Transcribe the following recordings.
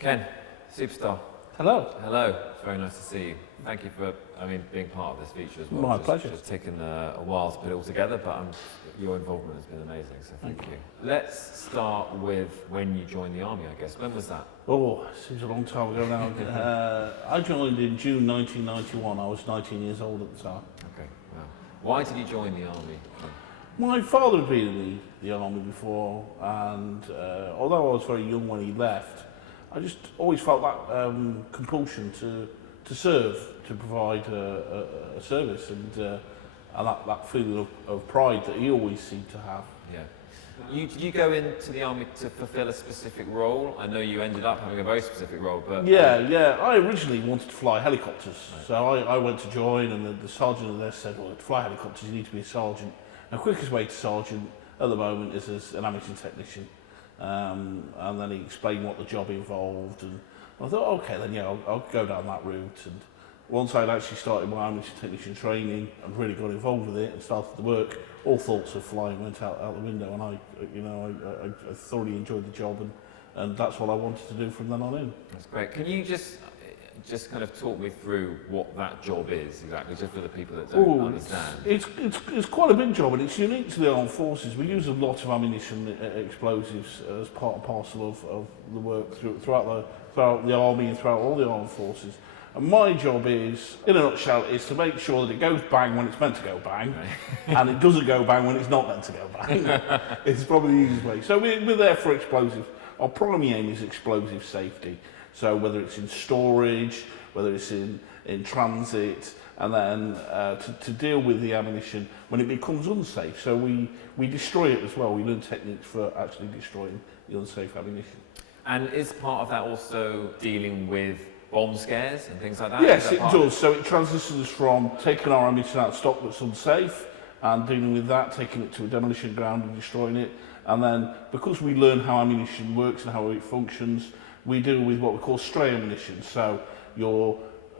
Ken, superstar. Hello. Hello. It's very nice to see you. Thank you for, being part of this feature as well. My pleasure. It's taken a while to put it all together, but your involvement has been amazing, so thank you. Let's start with when you joined the army, I guess. When was that? Oh, seems a long time ago now. I joined in June 1991. I was 19 years old at the time. Okay, wow. Why did you join the army? My father had been in the army before, and although I was very young when he left, I just always felt that compulsion to serve, to provide a service, and that feeling of pride that he always seemed to have. Yeah. Did you go into the army to fulfill a specific role? I know you ended up having a very specific role, but... Yeah. I originally wanted to fly helicopters, right. So I went to join, and the sergeant there said, well, to fly helicopters you need to be a sergeant. The quickest way to sergeant at the moment is as an ammunition technician. And then he explained what the job involved, and I thought, okay, then yeah, I'll go down that route. And once I'd actually started my ammunition technician training and really got involved with it and started to work, all thoughts of flying went out the window, and I thoroughly enjoyed the job, and that's what I wanted to do from then on in. That's great. Can you just kind of talk me through what that job is exactly, just for the people that don't understand? It's quite a big job, and it's unique to the armed forces. We use a lot of ammunition, explosives as part and parcel of the work throughout the army and throughout all the armed forces. And my job is, in a nutshell, is to make sure that it goes bang when it's meant to go bang, and it doesn't go bang when it's not meant to go bang. It's probably the easiest way. So we're there for explosives. Our primary aim is explosive safety. So whether it's in storage, whether it's in transit, and then to deal with the ammunition when it becomes unsafe. So we destroy it as well. We learn techniques for actually destroying the unsafe ammunition. And is part of that also dealing with bomb scares and things like that? Yes, it does. So it transitions from taking our ammunition out of stock that's unsafe and dealing with that, taking it to a demolition ground and destroying it. And then, because we learn how ammunition works and how it functions, we deal with what we call stray ammunition. So your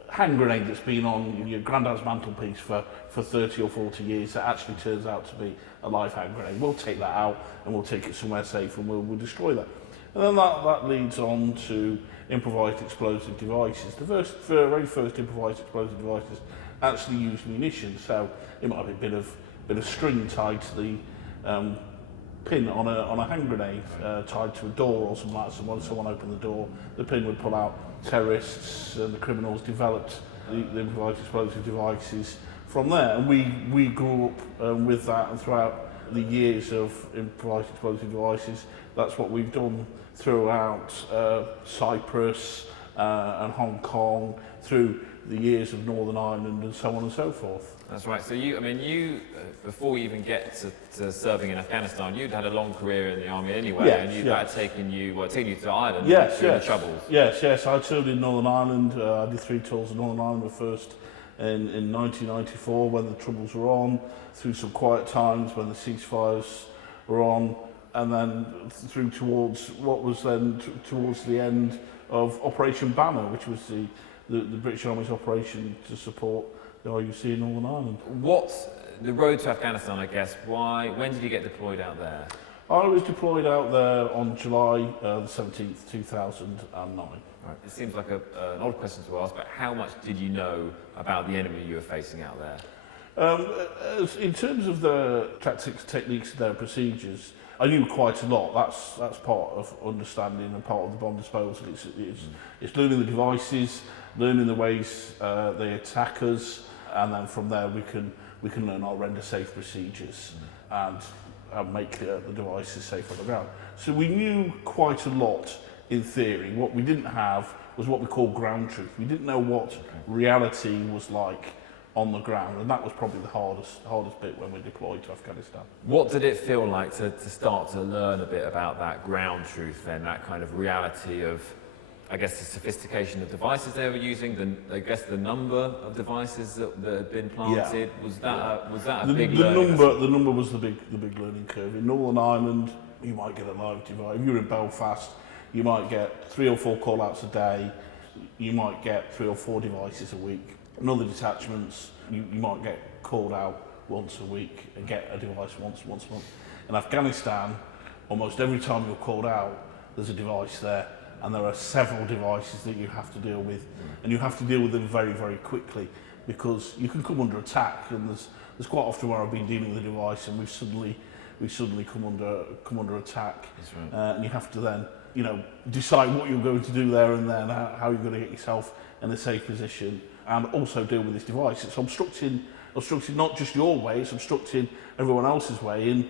hand grenade that's been on your granddad's mantelpiece for 30 or 40 years that actually turns out to be a live hand grenade. We'll take that out and we'll take it somewhere safe and we'll destroy that. And then that leads on to improvised explosive devices. The very first improvised explosive devices actually use munition. So it might be a bit of string tied to the pin on a hand grenade, tied to a door or something like that. When someone opened the door, the pin would pull out. Terrorists and the criminals developed the improvised explosive devices from there, and we grew up with that, and throughout the years of improvised explosive devices, that's what we've done throughout Cyprus and Hong Kong, through the years of Northern Ireland and so on and so forth. That's right. So you before you even get to serving in Afghanistan, you'd had a long career in the army anyway, yes, and that had taken you to Ireland. Yes. The troubles. Yes. I served in Northern Ireland. I did 3 tours of Northern Ireland, the first in 1994 when the troubles were on, through some quiet times when the ceasefires were on, and then through towards what was then towards the end of Operation Banner, which was the British Army's operation to support the RUC in Northern Ireland. What's the road to Afghanistan, I guess? When did you get deployed out there? I was deployed out there on July the 17th, 2009. Right. It seems like an odd question to ask, but how much did you know about the enemy you were facing out there? In terms of the tactics, techniques, and their procedures, I knew quite a lot. That's part of understanding and part of the bomb disposal. It's learning the devices, learning the ways they attack us, and then from there we can learn our render safe procedures and make the devices safe on the ground. So we knew quite a lot in theory. What we didn't have was what we call ground truth. We didn't know what reality was like on the ground, and that was probably the hardest bit when we deployed to Afghanistan. What did it feel like to start to learn a bit about that ground truth then, that kind of reality of, I guess, the sophistication of devices they were using, the number of devices that had been planted? Yeah. Was that a big learning? The number was the big learning curve. In Northern Ireland, you might get a live device. If you're in Belfast, you might get 3 or 4 call-outs a day. You might get 3 or 4 devices a week. In other detachments, you might get called out once a week and get a device once a month. In Afghanistan, almost every time you're called out, there's a device there. and there are several devices that you have to deal with, and you have to deal with them very, very quickly, because you can come under attack, and there's quite often where I've been dealing with a device and we've suddenly come under attack. That's right. And you have to then, you know, decide what you're going to do there and then, how you're going to get yourself in a safe position, and also deal with this device. It's obstructing not just your way, it's obstructing everyone else's way, and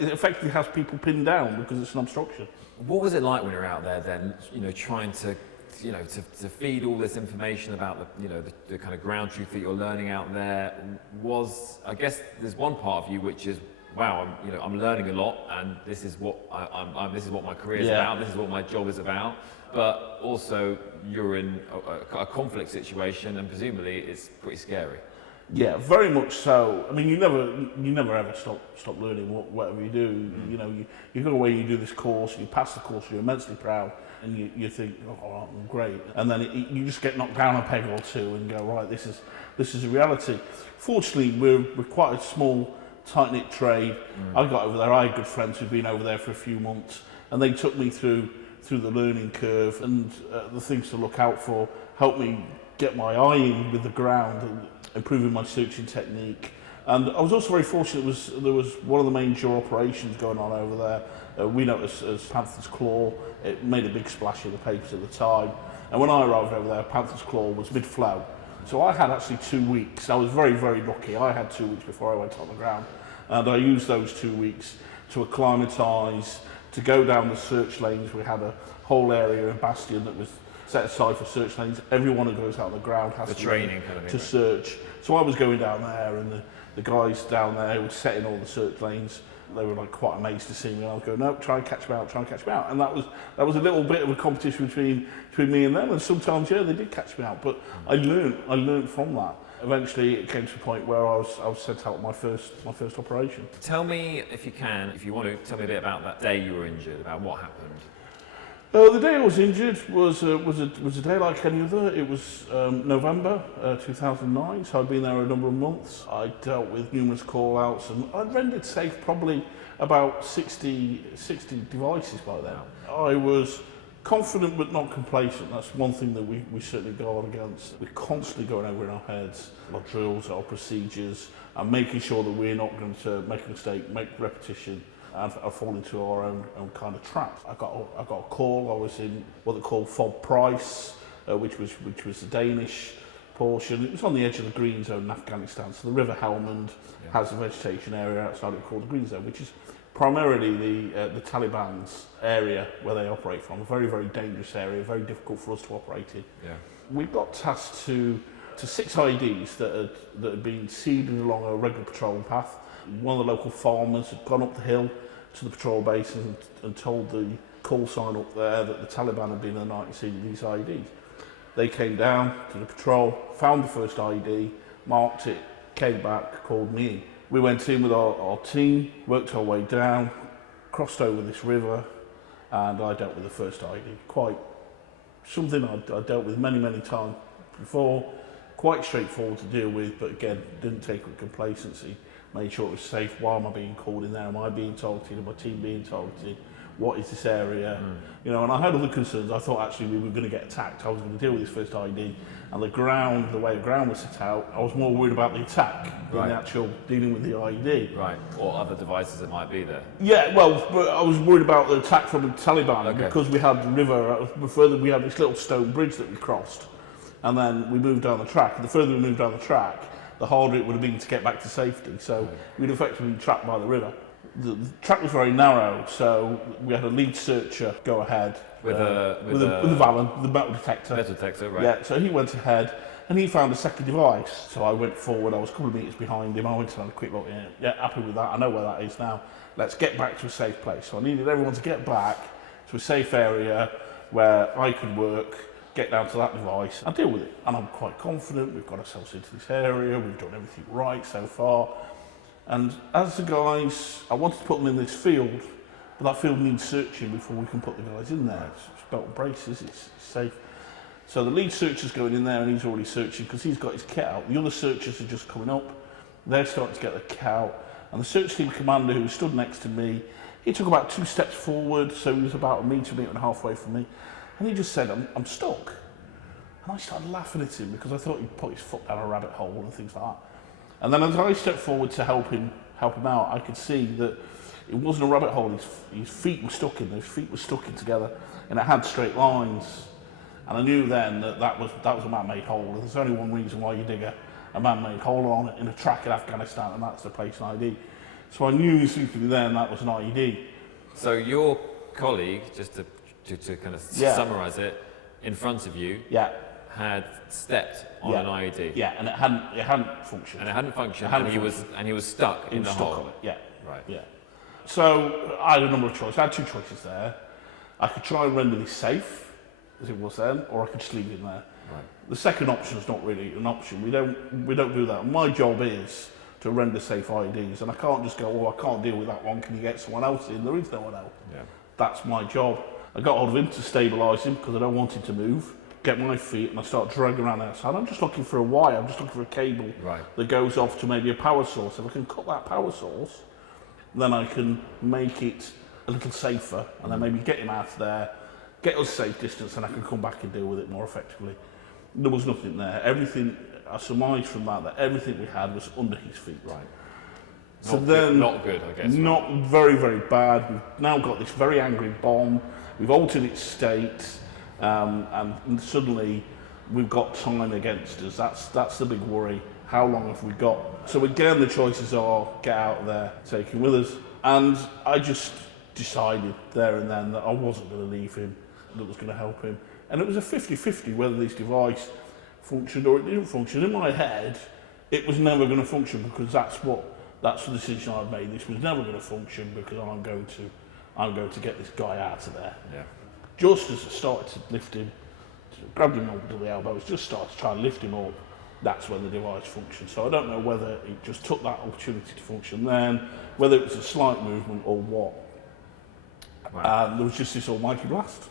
it effectively has people pinned down because it's an obstruction. What was it like when you were out there then, you know, trying to, you know, to feed all this information about the, you know, the kind of ground truth that you're learning out there? I guess there's one part of you which is, wow, I'm learning a lot, and this is what this is what my career is about. This is what my job is about. But also, you're in a conflict situation, and presumably it's pretty scary. Yeah, very much so. I mean, you never ever stop learning whatever you do. You know, you go away, you do this course, you pass the course, you're immensely proud, and you think, oh, I'm great. And then you just get knocked down a peg or two and go, right, this is a reality. Fortunately, we're quite a small, tight-knit trade. I got over there, I had good friends who'd been over there for a few months, and they took me through the learning curve, and the things to look out for helped me get my eye in with the ground and improving my searching technique. And I was also very fortunate, there was one of the major operations going on over there. We know it as Panther's Claw. It made a big splash in the papers at the time. And when I arrived over there, Panther's Claw was mid-flow. So I had actually 2 weeks. I was very, very lucky. I had 2 weeks before I went on the ground. And I used those 2 weeks to acclimatise, to go down the search lanes. We had a whole area in Bastion that was set aside for search lanes. Everyone who goes out on the ground has the training kind of thing, to search. So I was going down there, and the guys down there were setting all the search lanes. They were like quite amazed to see me, and I was going, no, try and catch me out. And that was a little bit of a competition between me and them, and sometimes, yeah, they did catch me out, but I learned from that. Eventually it came to a point where I was sent out my first operation. Tell me, if you want to, tell me a bit about that day you were injured, about what happened. The day I was injured was a day like any other. It was November 2009, so I'd been there a number of months. I dealt with numerous call-outs, and I'd rendered safe probably about 60 devices by then. I was confident but not complacent. That's one thing that we certainly guard against. We're constantly going over in our heads our drills, our procedures, and making sure that we're not going to make a mistake, make repetition, and fall into our own kind of trap. I got a call. I was in what they call Fob Price, which was the Danish portion. It was on the edge of the green zone in Afghanistan. So the River Helmand has a vegetation area outside it called the green zone, which is primarily the Taliban's area where they operate from. A very, very dangerous area, very difficult for us to operate in. Yeah. We got tasked to 6 IDs that had been seeded along a regular patrol path. One of the local farmers had gone up the hill to the patrol base and told the call sign up there that the Taliban had been in the night and seen these IDs. They came down to the patrol, found the first ID, marked it, came back, called me in. We went in with our team, worked our way down, crossed over this river, and I dealt with the first ID. Quite something I dealt with many, many times before, quite straightforward to deal with, but again, didn't take it with complacency. Made sure it was safe. Why am I being called in there? Am I being targeted? Am my team being targeted? What is this area? You know, and I had other concerns. I thought actually we were going to get attacked. I was going to deal with this first ID, and the way the ground was set out, I was more worried about the attack than the actual dealing with the ID. Right, or other devices that might be there. Yeah, well, but I was worried about the attack from the Taliban because we had the river. Further, we had this little stone bridge that we crossed, and then we moved down the track. And the further we moved down the track, the harder it would have been to get back to safety. So we'd effectively been trapped by the river. The track was very narrow, so we had a lead searcher go ahead with a Valen, the metal detector. Metal detector, right? Yeah. So he went ahead and he found a second device. So I went forward. I was a couple of metres behind him. I went and had a quick look. Yeah, happy with that. I know where that is now. Let's get back to a safe place. So I needed everyone to get back to a safe area where I could work, get down to that device and deal with it. And I'm quite confident we've got ourselves into this area, we've done everything right so far. And as the guys, I wanted to put them in this field, but that field needs searching before we can put the guys in there. It's belt and braces, it's safe. So the lead searcher's going in there and he's already searching because he's got his kit out. The other searchers are just coming up, they're starting to get their kit out. And the search team commander who stood next to me, he took about 2 steps forward, so he was about a metre and a half away from me. And he just said, I'm stuck. And I started laughing at him because I thought he'd put his foot down a rabbit hole and things like that. And then as I stepped forward to help him out, I could see that it wasn't a rabbit hole. His feet were stuck in. His feet were stuck in together, and it had straight lines. And I knew then that was a man-made hole. There's only one reason why you dig a man-made hole on it in a track in Afghanistan, and that's to place an ID. So I knew instinctively then that was an IED. So your colleague, just to kind of summarise it, in front of you, had stepped on an IED. Yeah, and it hadn't functioned. And he was stuck in the hole. Yeah. Right. Yeah. So I had a number of choices. I had two choices there. I could try and render this safe, as it was then, or I could just leave it in there. Right. The second option is not really an option. We don't do that. My job is to render safe IEDs, and I can't just go, I can't deal with that one. Can you get someone else in? There is no one else. Yeah. That's my job. I got hold of him to stabilise him because I don't want him to move. Get my feet, and I start dragging around outside. I'm just looking for a wire. I'm just looking for a cable that goes off to maybe a power source. If I can cut that power source, then I can make it a little safer, and then maybe get him out of there, get us safe distance, and I can come back and deal with it more effectively. There was nothing there. Everything, I surmised from that everything we had was under his feet. Right. So not good, I guess. Not very, very bad. We've now got this very angry bomb. We've altered its state, and suddenly we've got time against us. That's the big worry. How long have we got? So again, the choices are get out of there, take him with us. And I just decided there and then that I wasn't going to leave him, that was going to help him. And it was a 50-50 whether this device functioned or it didn't function. In my head, it was never going to function because that's the decision I've made. This was never going to function because I'm going to get this guy out of there. Yeah. Just as I started to lift him, grabbed him under the elbows, just started to try and lift him up, that's when the device functioned. So I don't know whether it just took that opportunity to function then, whether it was a slight movement or what. Wow. And there was just this almighty blast.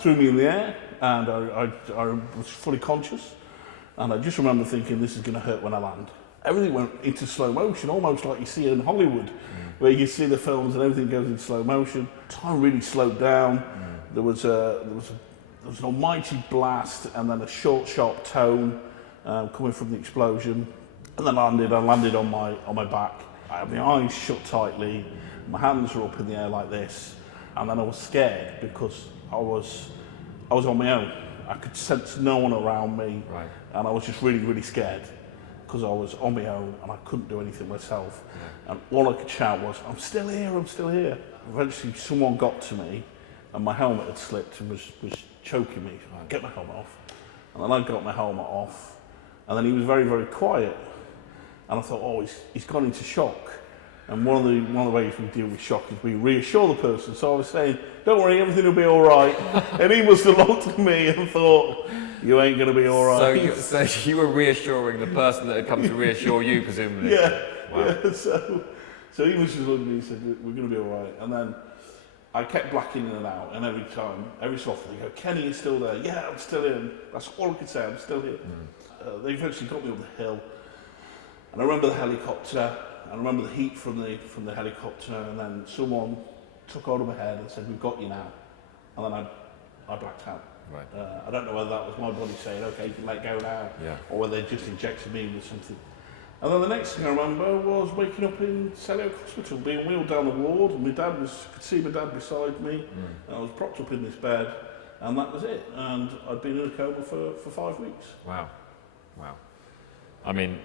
Threw me in the air, and I was fully conscious. And I just remember thinking, this is going to hurt when I land. Everything went into slow motion, almost like you see in Hollywood, where you see the films and everything goes in slow motion. Time really slowed down. There was an almighty blast, and then a short, sharp tone coming from the explosion. And then I landed on my back. I had my eyes shut tightly. My hands were up in the air like this, and then I was scared because I was on my own. I could sense no one around me, and I was just really, really scared because I was on my own and I couldn't do anything myself. And all I could shout was, I'm still here, I'm still here. Eventually someone got to me and my helmet had slipped and was choking me. So I get my helmet off. And then I got my helmet off, and then he was very, very quiet. And I thought, he's gone into shock. And one of the ways we deal with shock is we reassure the person. So I was saying, don't worry, everything will be all right. And he must have looked at me and thought, you ain't going to be all right. So you were reassuring the person that had come to reassure you, presumably? Yeah. Wow. Yeah. So he was just looking at me and said, we're going to be all right. And then I kept blacking in and out. And every so often they go, Kenny, you're still there? Yeah, I'm still in. That's all I could say, I'm still here. They eventually got me up the hill. And I remember the helicopter. I remember the heat from the helicopter, and then someone took hold of my head and said, we've got you now. And then I blacked out. Right. I don't know whether that was my body saying, okay, you can let go now, or whether they just injected me with something. And then the next thing I remember was waking up in Selly Hospital, being wheeled down the ward, and I could see my dad beside me, and I was propped up in this bed, and that was it. And I'd been in a coma for 5 weeks. Wow. I mean,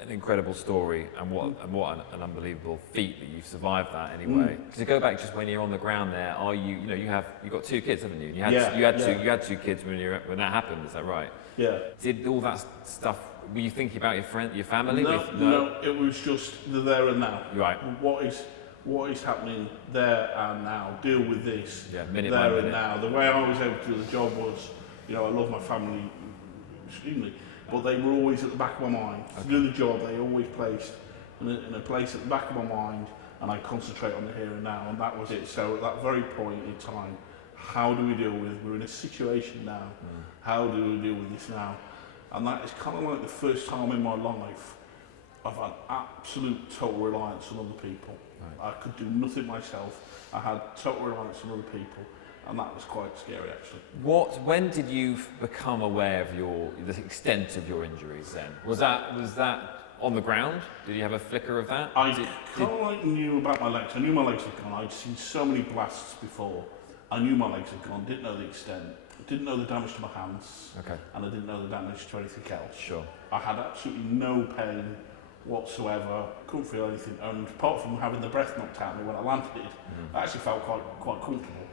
an incredible story, and what an unbelievable feat that you've survived that anyway. To go back just when you're on the ground there, you've got 2 kids, haven't you? You had 2 kids when that happened. Is that right? Yeah. Did all that stuff? Were you thinking about your family? No, it was just the there and now. Right. What is happening there and now? Deal with this. Yeah, minute there by minute. And now. The way I was able to do the job was, I love my family extremely, but they were always at the back of my mind. To do the job, they always placed in a place at the back of my mind, and I concentrate on the here and now, and that was it. So at that very point in time, how do we deal with? We're in a situation now. How do we deal with this now? And that is kind of like the first time in my life I've had absolute total reliance on other people. Right. I could do nothing myself. I had total reliance on other people. and that was quite scary actually. When did you become aware of the extent of your injuries then? Was that on the ground? Did you have a flicker of that? I kind of like knew about my legs. I knew my legs had gone. I'd seen so many blasts before. I knew my legs had gone, didn't know the extent. Didn't know the damage to my hands. Okay. And I didn't know the damage to anything else. Sure. I had absolutely no pain whatsoever. Couldn't feel anything. And apart from having the breath knocked out of me when I landed, I actually felt quite comfortable.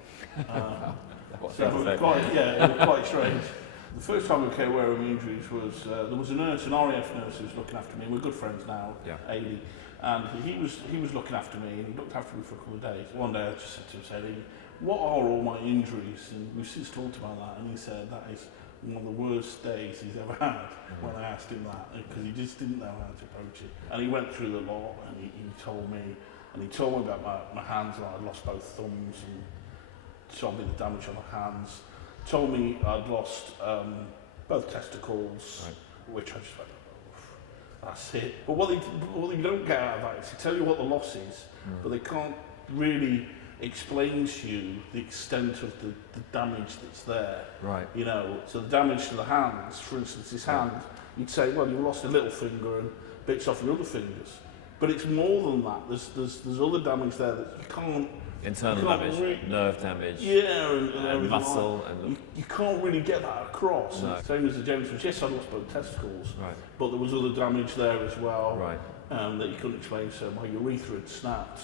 So it was quite strange. The first time I became aware of my injuries was there was a nurse, an RAF nurse, who was looking after me. We're good friends now, Ailey, and he was looking after me, and he looked after me for a couple of days. One day I just said to him, "Eddie, what are all my injuries?" And we've since talked about that, and he said that is one of the worst days he's ever had when I asked him that, because he just didn't know how to approach it. And he went through the lot, and he told me about my hands, and I'd lost both thumbs, and told me the damage on my hands. Told me I'd lost both testicles, which I just went, that's it. But what you don't get out of that is they tell you what the loss is, but they can't really explain to you the extent of the damage that's there. Right. You know, so the damage to the hands, for instance, this hand, you'd say, well, you lost a little finger and bits off your other fingers. But it's more than that. There's other damage there that you can't. Internal damage, nerve damage, and muscle, like, and you can't really get that across. No. Same as the genitals. Yes, I lost both testicles, right. but there was other damage there as well, Right. that you couldn't explain. So my urethra had snapped,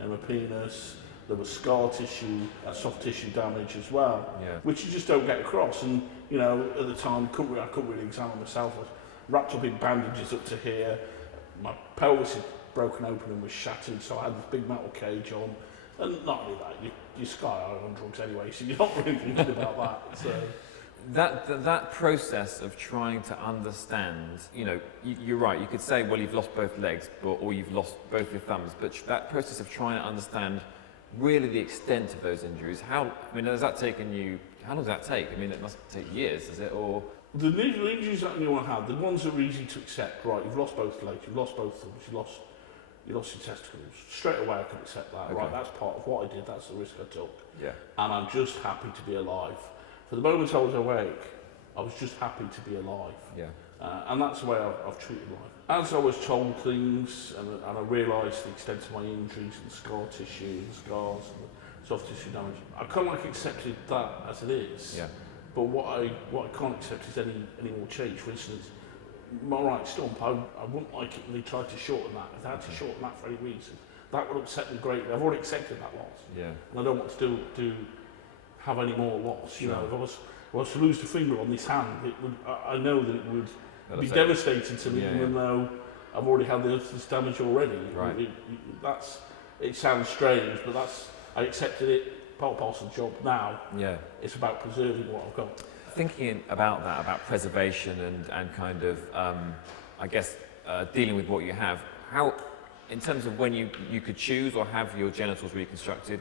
and my penis. There was scar tissue, soft tissue damage as well, which you just don't get across. And you know, at the time, I couldn't really examine myself. I was wrapped up in bandages up to here. My pelvis had broken open and was shattered, so I had this big metal cage on. And not only that, you're sky high on drugs anyway, so you're not really thinking about that. So. That process of trying to understand, you know, you're right, you could say, well, you've lost both legs, or you've lost both your thumbs, but that process of trying to understand really the extent of those injuries, how long does that take? I mean, it must take years, is it? Or the injuries that anyone had, the ones that are easy to accept, right, you've lost both legs, you've lost both thumbs, you lost your testicles. Straight away I can accept that, right, that's part of what I did, that's the risk I took. Yeah. And I'm just happy to be alive. For the moment I was awake, I was just happy to be alive. Yeah. And that's the way I've treated life. As I was told things, and I realised the extent of my injuries and scar tissue and scars and the soft tissue damage, I kind of like accepted that as it is. Yeah. But what I can't accept is any more change. For instance, my right stump, I wouldn't like it when they tried to shorten that. If they had to shorten that for any reason, that would upset me greatly. I've already accepted that loss. Yeah. And I don't want to have any more loss. Sure. You know, if I was to lose the finger on this hand, I know that it would be devastating to me, even though I've already had this damage already. Right. It sounds strange, but I accepted it, part and parcel of the job. Now, it's about preserving what I've got. Thinking about that, about preservation and kind of, I guess, dealing with what you have, how, in terms of when you could choose or have your genitals reconstructed,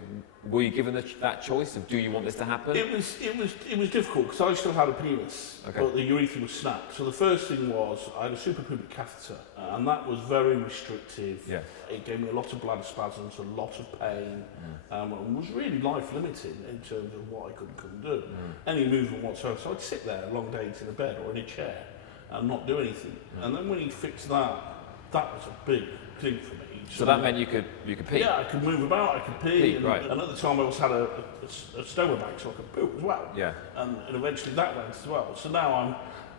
were you given that choice of do you want this to happen? It was difficult because I still had a penis, but the urethra was snapped. So the first thing was I had a suprapubic catheter, and that was very restrictive. Yeah. It gave me a lot of bladder spasms, a lot of pain, and was really life limiting in terms of what I could and couldn't do. Any movement whatsoever. So I'd sit there long days in a bed or in a chair and not do anything. And then when he fixed that, that was a big thing for me. So that meant you could pee? Yeah, I could move about, I could pee. And right. at the time I also had a stoma bag so I could poo as well. Yeah. And eventually that went as well. So now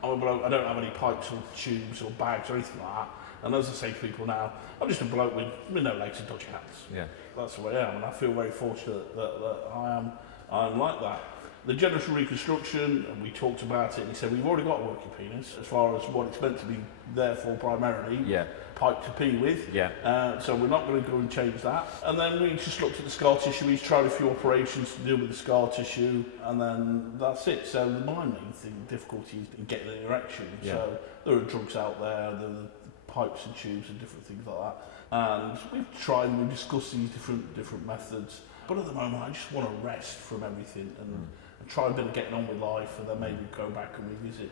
I'm a bloke, I don't have any pipes or tubes or bags or anything like that. And as I say to people now, I'm just a bloke with no legs and dodgy hands. Yeah. That's the way I am, and I feel very fortunate that I'm like that. The genital reconstruction, and we talked about it, and he said, we've already got a working penis, as far as what it's meant to be there for primarily. Yeah. Pipe to pee with. Yeah. So we're not going to go and change that. And then we just looked at the scar tissue. He's tried a few operations to deal with the scar tissue, and then that's it. So my main thing, difficulty is in getting an erection. Yeah. So there are drugs out there, there are pipes and tubes and different things like that. And we've tried and we've discussed these different methods. But at the moment, I just want to rest from everything and try a bit of getting on with life, and then maybe go back and revisit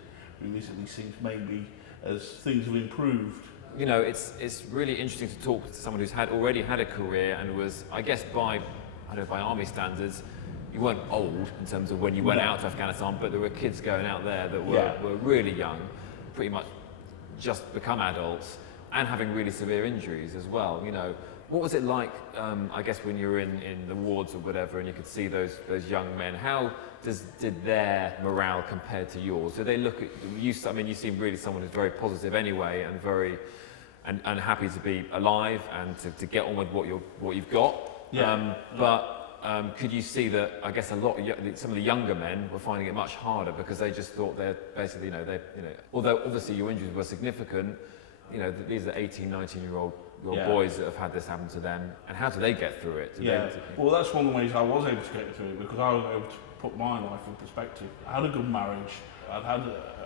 these things, maybe as things have improved. You know, it's really interesting to talk to someone who's already had a career and was, I guess, by army standards, you weren't old in terms of when you went out to Afghanistan, but there were kids going out there that were really young, pretty much just become adults, and having really severe injuries as well. You know, what was it like, I guess, when you were in the wards or whatever, and you could see those young men? How did their morale compare to yours? Do they look at you? I mean, you seem really someone who's very positive anyway, and very and happy to be alive and to get on with what you've got. But could you see that? I guess some of the younger men were finding it much harder because they just thought they're basically, although obviously your injuries were significant, these are 18, 19-year-old boys that have had this happen to them, and how do they get through it? Well, that's one of the ways I was able to get through it, because I was able to put my life in perspective. I had a good marriage, I'd had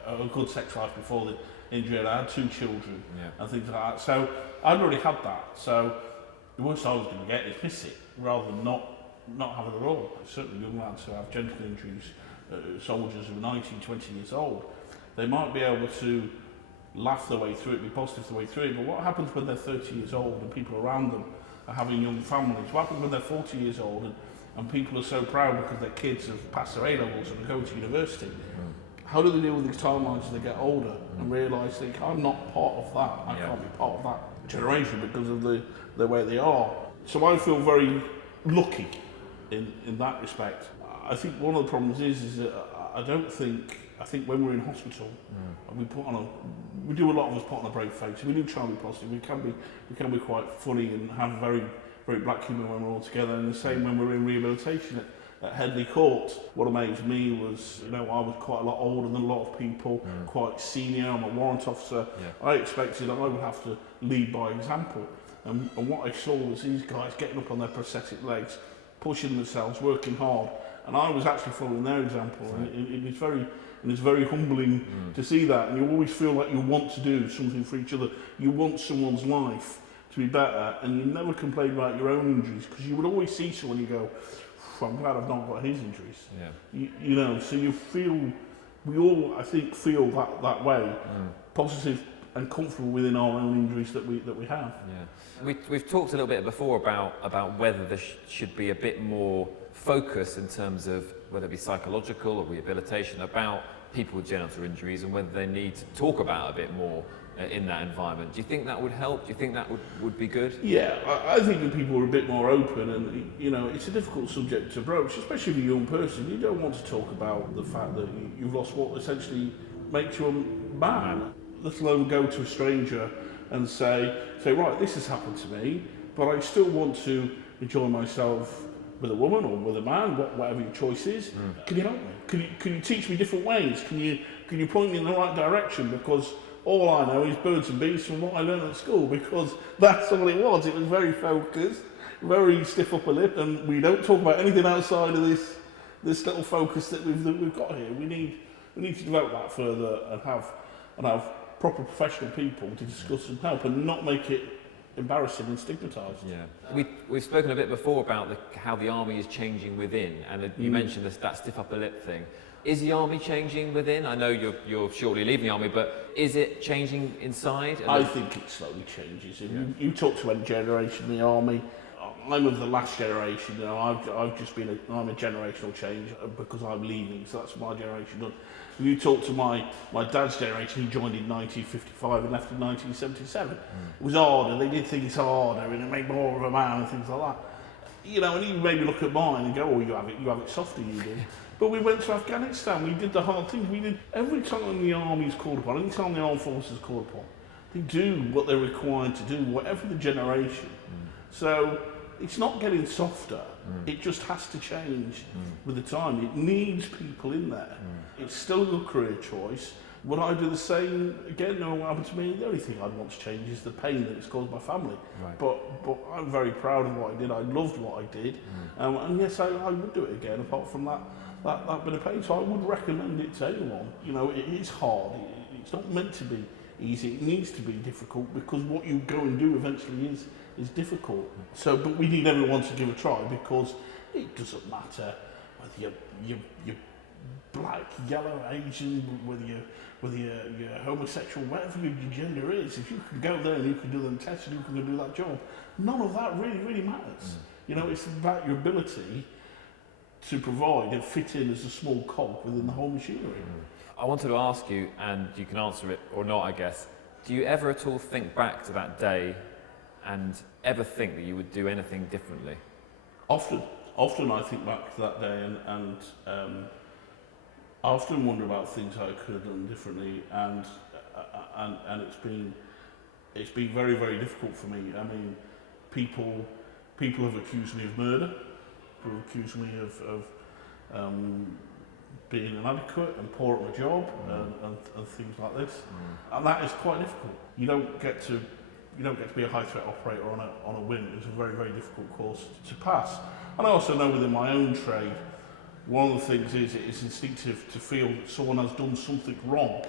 a good sex life before the injury, and I had 2 children and things like that. So I'd already had that. So the worst I was going to get is miss it, rather than not have it at all. Certainly young lads who have genital injuries, soldiers who are 19, 20 years old, they might be able to laugh their way through it, be positive their way through it, but what happens when they're 30 years old and people around them are having young families? What happens when they're 40 years old and people are so proud because their kids have passed their A-levels and are going to university? How do they deal with these timelines as they get older and realise I'm not part of that, I can't be part of that generation because of the way they are? So I feel very lucky in that respect. I think one of the problems is that I think when we're in hospital, we do a lot of us put on a brave face. We do try and be positive. We can be quite funny and have very, very black humour when we're all together. And the same when we're in rehabilitation at Headley Court. What amazed me was, I was quite a lot older than a lot of people, quite senior. I'm a warrant officer. I expected I would have to lead by example. And what I saw was these guys getting up on their prosthetic legs, pushing themselves, working hard. And I was actually following their example. And it's very humbling to see that. And you always feel like you want to do something for each other. You want someone's life to be better, and you never complain about your own injuries, because you would always see someone and you go, I'm glad I've not got his injuries. So you feel, we all, I think, feel that way, positive and comfortable within our own injuries that we have. We've talked a little bit before about whether there should be a bit more focus in terms of whether it be psychological or rehabilitation about people with genital injuries, and whether they need to talk about a bit more in that environment. Do you think that would help? Do you think that would be good? Yeah, I think that people are a bit more open, and it's a difficult subject to broach, especially if you're a young person. You don't want to talk about the fact that you've lost what essentially makes you a man, let alone go to a stranger and say, right, this has happened to me, but I still want to enjoy myself with a woman or with a man, whatever your choice is. Can you help me? Can you teach me different ways? Can you point me in the right direction? Because all I know is birds and bees from what I learned at school, because that's all it was. It was very focused, very stiff upper lip, and we don't talk about anything outside of this little focus that we've got here. We need to develop that further and have proper professional people to discuss and help, and not make it embarrassing and stigmatised. We've spoken a bit before about how the army is changing within, and you mentioned that stiff upper lip thing. Is the army changing within? I know you're shortly leaving the army, but is it changing inside? I think it slowly changes. If you talk to any generation in the army, I'm of the last generation. I've just been I'm a generational change because I'm leaving, so that's my generation done. If you talk to my dad's generation, he joined in 1955 and left in 1977. It was harder. They did things harder, and it made more of a man and things like that. And you maybe look at mine and go, "Oh, you have it softer, you do." But we went to Afghanistan. We did the hard things. We did every time the army is called upon, any time the armed forces is called upon, they do what they're required to do, whatever the generation. So it's not getting softer. It just has to change with the time. It needs people in there. It's still a good career choice. Would I do the same again? No, what happened to me? The only thing I'd want to change is the pain that it's caused my family. Right. But I'm very proud of what I did. I loved what I did. And yes, I would do it again, apart from that bit of pain. So I would recommend it to anyone. It is hard. It's not meant to be easy. It needs to be difficult, because what you go and do eventually is difficult. So, but we need everyone to give a try, because it doesn't matter whether you're black, yellow, Asian, whether you're homosexual, whatever your gender is. If you can go there and you can do them tests and you can do that job, none of that really matters. It's about your ability to provide and fit in as a small cog within the whole machinery. I wanted to ask you, and you can answer it or not, I guess. Do you ever at all think back to that day and ever think that you would do anything differently? Often I think back to that day and I often wonder about things I could have done differently, and it's been very, very difficult for me. I mean, people have accused me of murder, people have accused me of being inadequate and poor at my job and things like this, and that is quite difficult. You don't get to be a high threat operator on a whim. It's a very, very difficult course to pass. And I also know within my own trade, one of the things is it's instinctive to feel that someone has done something wrong,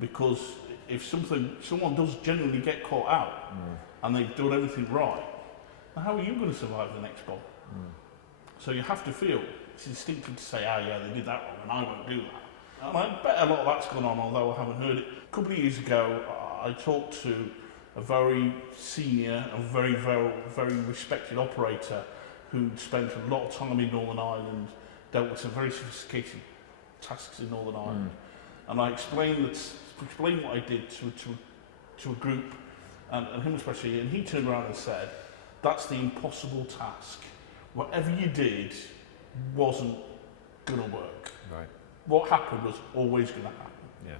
because if someone does genuinely get caught out and they've done everything right, then how are you going to survive the next bomb? So you have to feel it's instinctive to say, yeah, they did that wrong and I won't do that. And I bet a lot of that's gone on, although I haven't heard it. A couple of years ago, I talked to a very senior and very, very, very respected operator who'd spent a lot of time in Northern Ireland, dealt with some very sophisticated tasks in Northern Ireland. And I explained what I did to a group, and him especially, and he turned around and said, that's the impossible task. Whatever you did wasn't going to work. Right. What happened was always going to happen. Yeah.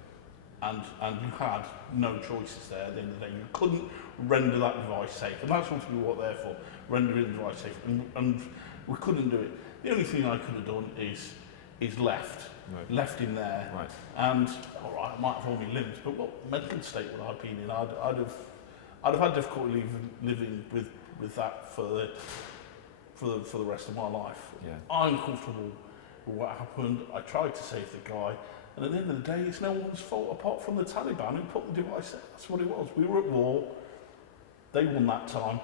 And you had no choices there at the end of the day. You couldn't render that device safe, and that's ultimately what they're for, rendering the device safe, and we couldn't do it. The only thing I could have done is left him there, and all right, I might have only limbs, but what mental state would I have been in? I'd have had difficulty living with that for the rest of my life. Yeah. I'm comfortable with what happened. I tried to save the guy, and at the end of the day, it's no one's fault apart from the Taliban who put the device there. That's what it was. We were at war. They won that time.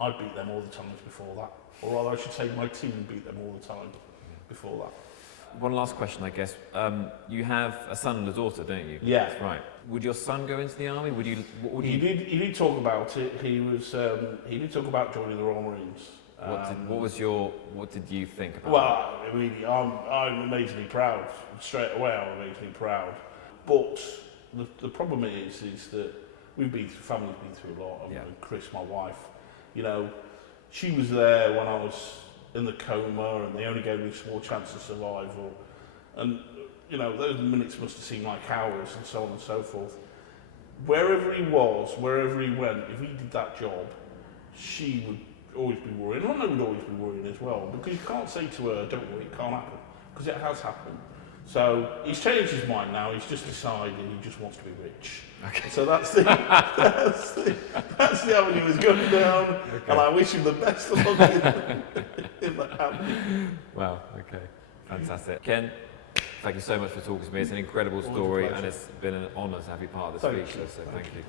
I beat them all the times before that. Or rather, I should say my team beat them all the time before that. One last question, I guess. You have a son and a daughter, don't you? Yeah. That's right. Would your son go into the army? He did talk about it. He did talk about joining the Royal Marines. What did you think about Well, I mean, I'm amazingly proud. Straight away, I'm amazingly proud. But the problem is that family's been through a lot. And Chris, my wife, she was there when I was in the coma, and they only gave me a small chance of survival. And those minutes must have seemed like hours, and so on and so forth. Wherever he was, wherever he went, if he did that job, she would always be worrying. And I would always be worrying as well, because you can't say to her, don't worry, it can't happen, because it has happened. So he's changed his mind now. He's just decided he just wants to be rich. Okay. So that's the avenue he's going down, and I wish him the best of luck in that avenue. Wow. Okay. Fantastic. Ken, thank you so much for talking to me. It's an incredible story, and it's been an honour to have you part of the speech. So thank you.